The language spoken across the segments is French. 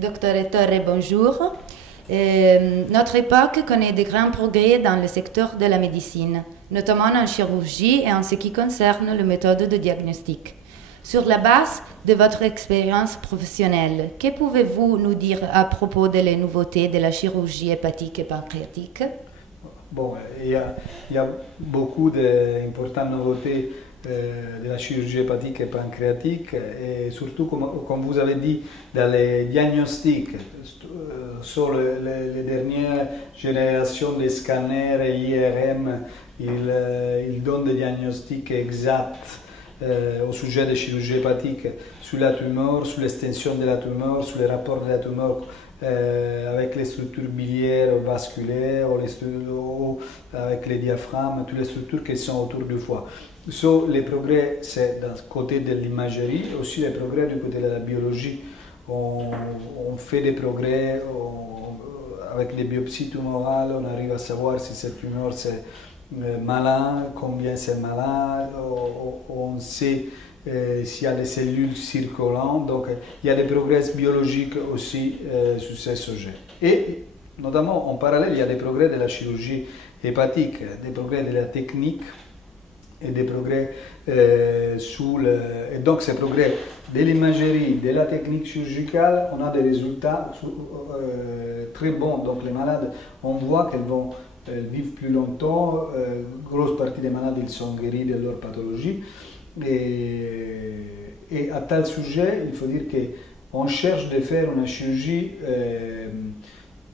Docteur Ettore, bonjour. Notre époque connaît de grands progrès dans le secteur de la médecine, notamment en chirurgie et en ce qui concerne les méthodes de diagnostic. Sur la base de votre expérience professionnelle, que pouvez-vous nous dire à propos des nouveautés de la chirurgie hépatique et pancréatique? Bon, il y a beaucoup d'importantes nouveautés de la chirurgie hépatique et pancréatique, et surtout, comme vous avez dit, dans les diagnostics, sur les dernières générations des scanners et IRM, ils donnent des diagnostics exacts au sujet de chirurgie hépatique sur la tumeur, sur l'extension de la tumeur, sur les rapports de la tumeur avec les structures biliaires ou vasculaires, ou avec les diaphragmes, toutes les structures qui sont autour du foie. Les progrès, c'est d'un côté de l'imagerie, aussi les progrès du côté de la biologie. On fait des progrès avec des biopsies tumorales, on arrive à savoir si cette tumeur c'est malin, combien c'est malin, on sait s'il y a des cellules circulantes. Donc il y a des progrès biologiques aussi sur ces sujets. Et notamment en parallèle, il y a des progrès de la chirurgie hépatique, des progrès de la technique et des progrès et donc ces progrès de l'imagerie, de la technique chirurgicale, on a des résultats très bons. Donc les malades, on voit qu'elles vont vivre plus longtemps. Grosse partie des malades, ils sont guéris de leur pathologie. Et à tel sujet, il faut dire qu'on cherche de faire une chirurgie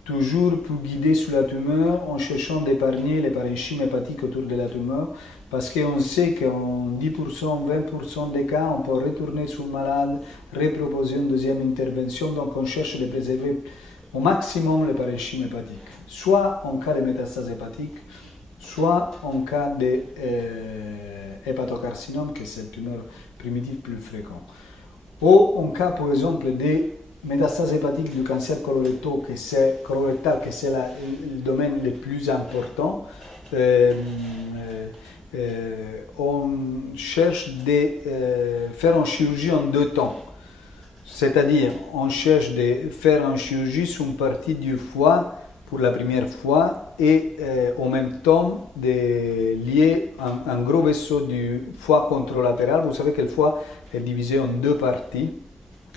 toujours plus guidée sur la tumeur, en cherchant d'épargner les parenchymes hépatiques autour de la tumeur, parce qu'on sait qu'en 10%, 20% des cas, on peut retourner sur le malade, reproposer une deuxième intervention. Donc on cherche de préserver au maximum les parenchymes hépatiques, soit en cas de métastase hépatique, soit en cas d'hépatocarcinome, qui est une tumeur primitive plus fréquente. Ou en cas, par exemple, des métastases hépatiques du cancer colorectal, que c'est le domaine le plus important. On cherche de faire une chirurgie en 2 temps. C'est-à-dire, on cherche de faire une chirurgie sur une partie du foie pour la première fois et en même temps de lier un gros vaisseau du foie contralatéral. Vous savez que le foie est divisé en 2 parties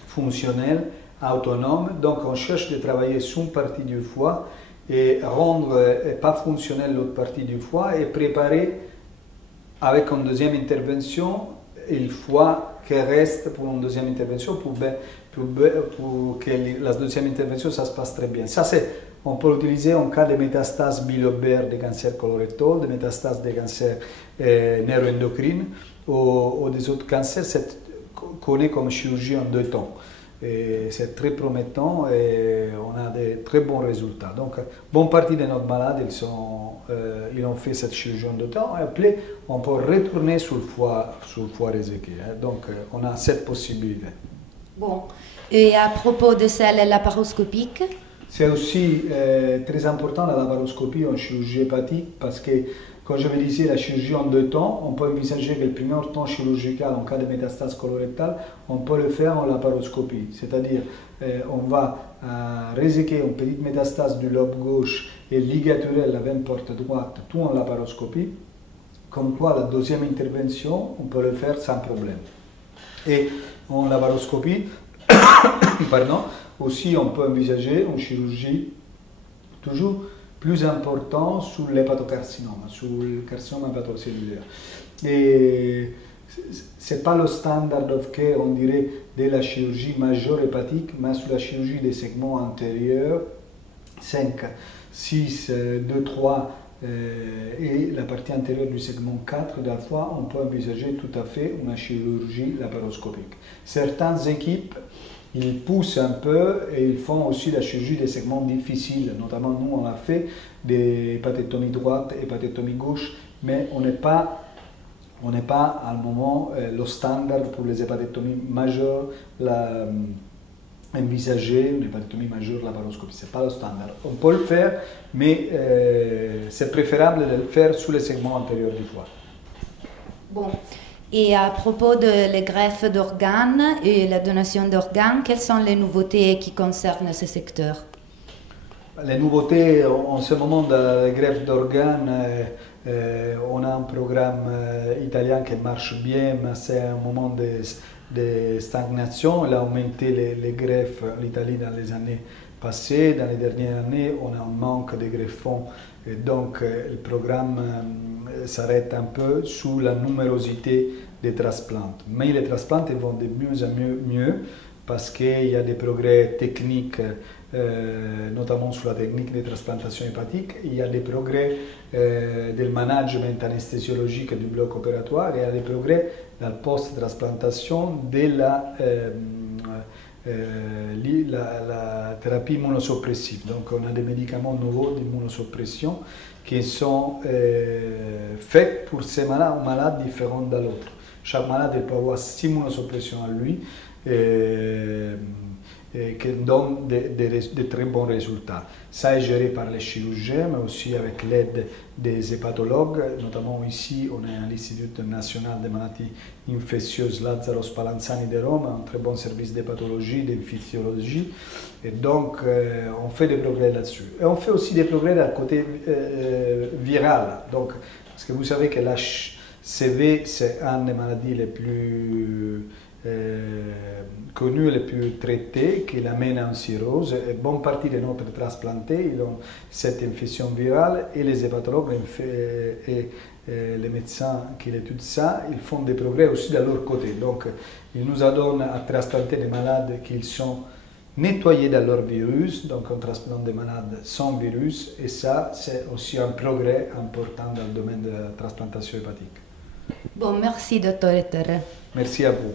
fonctionnelles, autonomes. Donc on cherche de travailler sur une partie du foie et rendre pas fonctionnelle l'autre partie du foie et préparer avec une deuxième intervention le foie qui reste pour une deuxième intervention pour que la deuxième intervention ça se passe très bien. Ça, on peut l'utiliser en cas de métastases bilobaires de cancer colorectal, de métastases de cancer neuroendocrine ou des autres cancers. C'est connu comme chirurgie en 2 temps. C'est très promettant et on a de très bons résultats. Donc, bonne partie de nos malades, ils ont fait cette chirurgie en 2 temps. Et après, on peut retourner sur le foie réséqué. Donc, on a cette possibilité. Bon. Et à propos de celle laparoscopique? C'est aussi très important la laparoscopie en chirurgie hépatique parce que, comme je vous disais, la chirurgie en 2 temps, on peut envisager que le premier temps chirurgical en cas de métastase colorectale, on peut le faire en laparoscopie. C'est-à-dire, on va réséquer une petite métastase du lobe gauche et ligaturer la veine porte droite, tout en laparoscopie. Comme quoi, la deuxième intervention, on peut le faire sans problème. Et en laparoscopie, pardon, aussi on peut envisager une chirurgie toujours plus importante sur l'hépatocarcinome, sur le carcinome hépatocellulaire. Et ce n'est pas le standard of care, on dirait, de la chirurgie majeure hépatique, mais sur la chirurgie des segments antérieurs, 5, 6, 2, 3 et la partie antérieure du segment 4 de la fois, on peut envisager tout à fait une chirurgie laparoscopique. Certaines équipes, ils poussent un peu et ils font aussi la chirurgie des segments difficiles. Notamment, nous, on a fait des hépatectomies droite, hépatectomie gauche, mais on n'est pas à le moment le standard pour les hépatectomies majeures, envisager une hépatectomie majeure laparoscopie. Ce n'est pas le standard. On peut le faire, mais c'est préférable de le faire sous les segments antérieurs du foie. Bon. Et à propos de les greffes d'organes et la donation d'organes, quelles sont les nouveautés qui concernent ce secteur? Les nouveautés en ce moment de la greffe d'organes, on a un programme italien qui marche bien, mais c'est un moment de stagnation. Il a augmenté les greffes en Italie dans les années passées. Dans les dernières années, on a un manque de greffons. Et donc, le programme s'arrête un peu sous la numérosité des transplantes. Mais les transplantes vont de mieux en mieux parce qu'il y a des progrès techniques, notamment sur la technique des transplantations hépatiques. Il y a des progrès du management anesthésiologique du bloc opératoire et il y a des progrès dans le post-transplantation de la thérapie immunosuppressive. Donc on a des médicaments nouveaux d'immunosuppression qui sont faits pour ces malades différents de l'autre. Chaque malade peut avoir 6 immunosuppressions à lui qui donnent de très bons résultats. Ça est géré par les chirurgiens, mais aussi avec l'aide des hépatologues. Notamment ici, on est à l'Institut national des maladies infectieuses Lazzaro Spallanzani de Rome, un très bon service d'hépatologie, d'infectiologie. Et donc, on fait des progrès là-dessus. Et on fait aussi des progrès d'un côté viral. Donc, parce que vous savez que l'HCV, c'est une des maladies les plus connues, les plus traitées, qui l'amène à une cirrhose. Et bonne partie de notre transplantés, ils ont cette infection virale et les hépatologues et les médecins qui étudient ça, ils font des progrès aussi de leur côté. Donc, ils nous donnent à transplanter des malades qui sont nettoyés de leur virus, donc on transplante des malades sans virus, et ça, c'est aussi un progrès important dans le domaine de la transplantation hépatique. Bon, merci, Dr. Etter. Merci à vous.